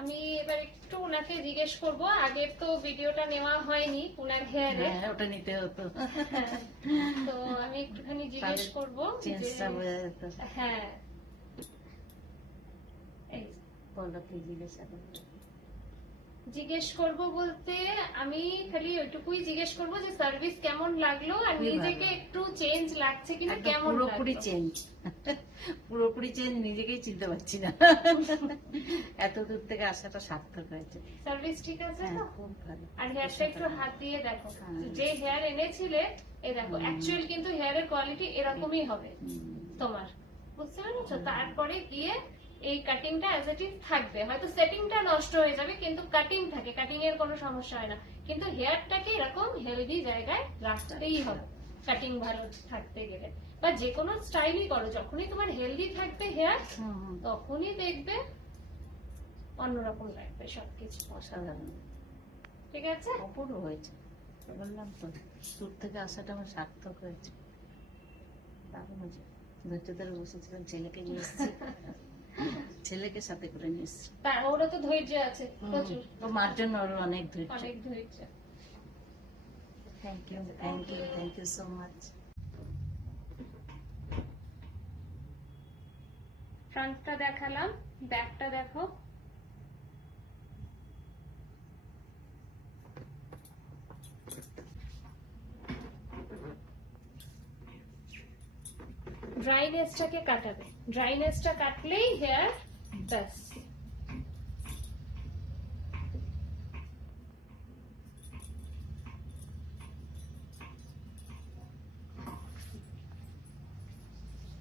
আমি এবার একটু ওনাকে জিজ্ঞেস করব, আগের তো ভিডিওটা নেওয়া হয়নি ওনার হেয়ারে, ওটা নিতে হতো। তো আমি একটুখানি জিজ্ঞেস করব চেঞ্জটা বোঝা যেত। হ্যাঁ এই বলো কি জিজ্ঞাসা করবে? জিজ্ঞেস করব বলতে আমি খালি ওইটুকুই জিজ্ঞেস করব যে সার্ভিস কেমন লাগলো আর খুবই নিজেকে ভালো। একটু চেঞ্জ লাগছে কিনা, একদম কেমন পুরোপুরি লাগলো। চেঞ্জ। পুরোপুরি চেঞ্জ, নিজেকেই চিনতে পারছি না। এত দূর থেকে আসাটা সার্থক হয়েছে। সার্ভিস ঠিক আছে তো? হ্যাঁ, খুব ভালো। আর হেয়ারটা একটু হাত দিয়ে দেখো, হ্যাঁ। যে হেয়ার এনেছিলে এই দেখো, অ্যাকচুয়াল কিন্তু হেয়ারের কোয়ালিটি এরকমই হবে তোমার, বুঝতে পেরেছো? তারপরে গিয়ে এই কাটিংটা অ্যাজ ইট ইজ থাকবে, হয়তো সেটিংটা নষ্ট হয়ে যাবে কিন্তু কাটিং থাকে, কাটিং এর কোনো সমস্যা হয় না, কিন্তু হেয়ারটাকে এরকম হেলদি জায়গায় রাখতেই হবে কাটিং ভালো থাকতে গেলে। বা যে কোনো স্টাইলই করো, যখনই তোমার হেলদি থাকবে হেয়ার তখনই দেখবে অন্যরকম লাগবে সবকিছু। অসাধারণ, ঠিক আছে, অপূর্ব হয়েছে। বললাম তো, দূর থেকে আসাটা আমার সার্থক হয়েছে। দারুণ হয়েছে। ধৈর্য ধরে বসেছিলাম, ছেলেকে নিয়ে এসেছি, ছেলেকে সাথে করে নিয়ে এসেছি। ওরা তো ধৈর্য আছে প্রচুর, তো মার জন্য ওর অনেক ধৈর্য। অনেক ধৈর্য। Thank you, thank you, thank you so much. ফ্রন্টটা দেখালাম, ব্যাকটা দেখো। ড্রাইনেসটাকে কাটাবে, ড্রাইনেসটা কাটলেই হেয়ার ব্যাস